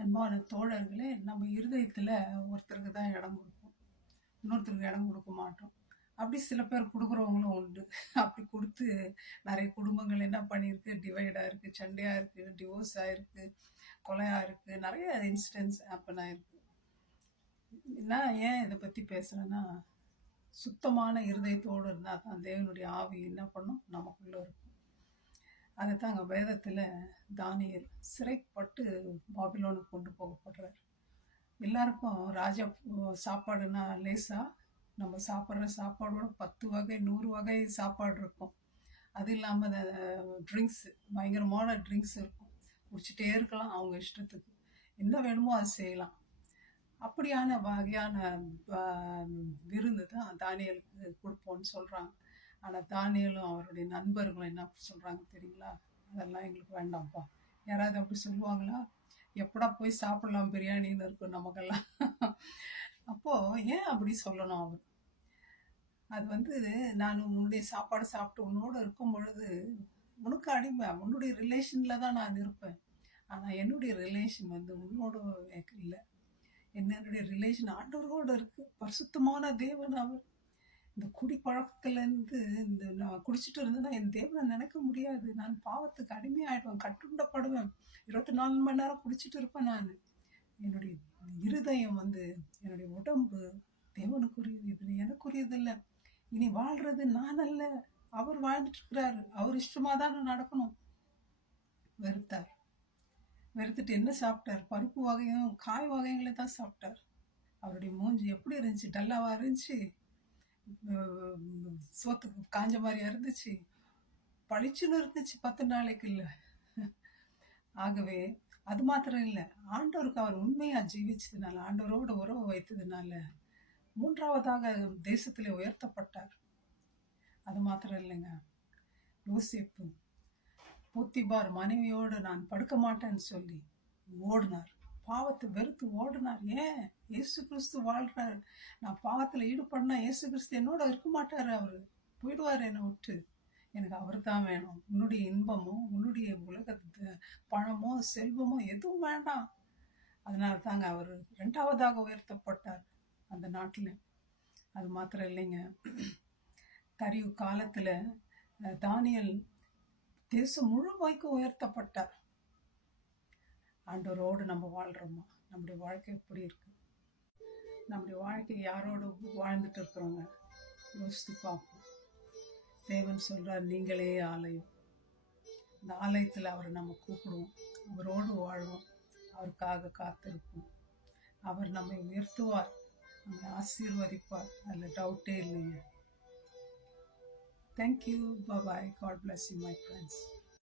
அன்பான தோழர்களே, நம்ம இருதயத்தில் ஒருத்தருக்கு தான் இடம் கொடுப்போம், இன்னொருத்தருக்கு இடம் கொடுக்க மாட்டோம். அப்படி சில பேர் கொடுக்குறவங்களும் உண்டு. அப்படி கொடுத்து நிறைய குடும்பங்கள் என்ன பண்ணியிருக்கு, டிவைட் ஆயிருக்கு, சண்டையாக இருக்குது, டிவோர்ஸ் ஆயிருக்கு, கொலையாக இருக்குது, நிறைய இன்சிடென்ட்ஸ் ஹேப்பன் ஆயிருக்கு. நான் ஏன் இதை பற்றி பேசுகிறேன்னா, சுத்தமான இருதயத்தோடு இருந்தால் தான் தேவனுடைய ஆவி என்ன பண்ணும், நமக்குள்ளே இருக்கும். அதை தாங்க வேதத்தில் தானியேல் சிறைப்பட்டு பாபிலோனுக்கு கொண்டு போகப்படுறார். எல்லாருக்கும் ராஜா சாப்பாடுனா லேசா, நம்ம சாப்பிட்ற சாப்பாடோட 10 வகை 100 வகை சாப்பாடு இருக்கும். அது இல்லாமல் ட்ரிங்க்ஸ், பயங்கரமான ட்ரிங்க்ஸ் இருக்கும், குடிச்சிட்டே இருக்கலாம் அவங்க இஷ்டத்துக்கு, என்ன வேணுமோ அது செய்யலாம். அப்படியான வகையான விருந்து தான் தானியலுக்கு கொடுப்போம்னு சொல்கிறாங்க. ஆனால் தானியலும் அவருடைய நண்பர்களும் என்ன சொல்கிறாங்க தெரியுங்களா, அதெல்லாம் எங்களுக்கு வேண்டாம்ப்பா. யாராவது அப்படி சொல்லுவாங்களா? எப்படா போய் சாப்பிடலாம் பிரியாணின்னு இருக்கும் நமக்கெல்லாம். அப்போது ஏன் அப்படி சொல்லணும் அவர்? அது நான் உன்னுடைய சாப்பாடு சாப்பிட்டு உன்னோடு இருக்கும் பொழுது உனக்கு அடிமை, உன்னுடைய ரிலேஷனில் தான் நான் இருப்பேன். ஆனால் என்னுடைய ரிலேஷன் உன்னோடு இல்லை. என்னுடைய ரிலேஷன் ஆண்டவரோடு இருக்குது. பரிசுத்தமான தேவன் அவர். இந்த குடி பழக்கத்துலேருந்து நான் குடிச்சிட்டு இருந்தேன்னா என் தேவனை நினைக்க முடியாது. நான் பாவத்துக்கு அடிமையாயிடுவேன், கட்டுண்டப்படுவேன். 24 மணி நேரம் குடிச்சிட்டு இருப்பேன் நான். என்னுடைய இருதயம் என்னுடைய உடம்பு தேவனுக்குரியது, இது எனக்குரியது இல்லை. இனி வாழ்றது நான் அல்ல, அவர் வாழ்ந்துட்டு இருக்கிறாரு. அவர் இஷ்டமாக தான் நான் நடக்கணும். வெறுத்தார். வெறுத்துட்டு என்ன சாப்பிட்டார்? பருப்பு வகையும் காய் வகைகளை தான் சாப்பிட்டார். அவருடைய மூஞ்சி எப்படி இருந்துச்சு? டல்லாவாக இருந்துச்சு, சோத்துக்கு காஞ்ச மாதிரியா இருந்துச்சு, பளிச்சுன்னு இருந்துச்சு 10 நாளைக்கு இல்லை. ஆகவே அது மாத்திரம் இல்லை, ஆண்டவருக்கு அவர் உண்மையாக ஜீவிச்சதுனால, ஆண்டவரோட உறவு வைத்ததுனால 3ஆவதாக தேசத்திலே உயர்த்தப்பட்டார். அது மாத்திரம் இல்லைங்க, யோசேப்பு போத்திபார் மனைவியோடு நான் படுக்க மாட்டேன்னு சொல்லி ஓடினார். பாவத்தை வெறுத்து ஓடினார். ஏன்? இயேசு கிறிஸ்து வாழ்றார். நான் பாவத்தில் ஈடுபடனா இயேசு கிறிஸ்து என்னோட இருக்க மாட்டார், அவர் போயிடுவார் என்னை விட்டு. எனக்கு அவர் தான் வேணும். உன்னுடைய இன்பமோ, உன்னுடைய உலகத்து பணமோ, செல்வமோ எதுவும் வேண்டாம். அதனால தாங்க அவர் 2ஆவதாக உயர்த்தப்பட்டார் அந்த நாட்டில். அது மாத்திரம் இல்லைங்க, தரிவு காலத்தில் தானியல் தேசம் முழுமைக்கும் உயர்த்தப்பட்டார். ஆண்டவரோடு நம்ம வாழ்கிறோமா? நம்முடைய வாழ்க்கை எப்படி இருக்கு? நம்முடைய வாழ்க்கை யாரோடு வாழ்ந்துட்டு இருக்கிறோங்க? யோசித்து பார்ப்போம். தேவன் சொல்றார், நீங்களே ஆலயம். இந்த ஆலயத்தில் அவரை நம்ம கூப்பிடுவோம், அவரோடு வாழ்வோம், அவருக்காக காத்திருப்போம். அவர் நம்மை உயர்த்துவார், நம்மை ஆசீர்வதிப்பார், அதில் டவுட்டே இல்லைங்க. Thank you. Bye. God bless you my friends.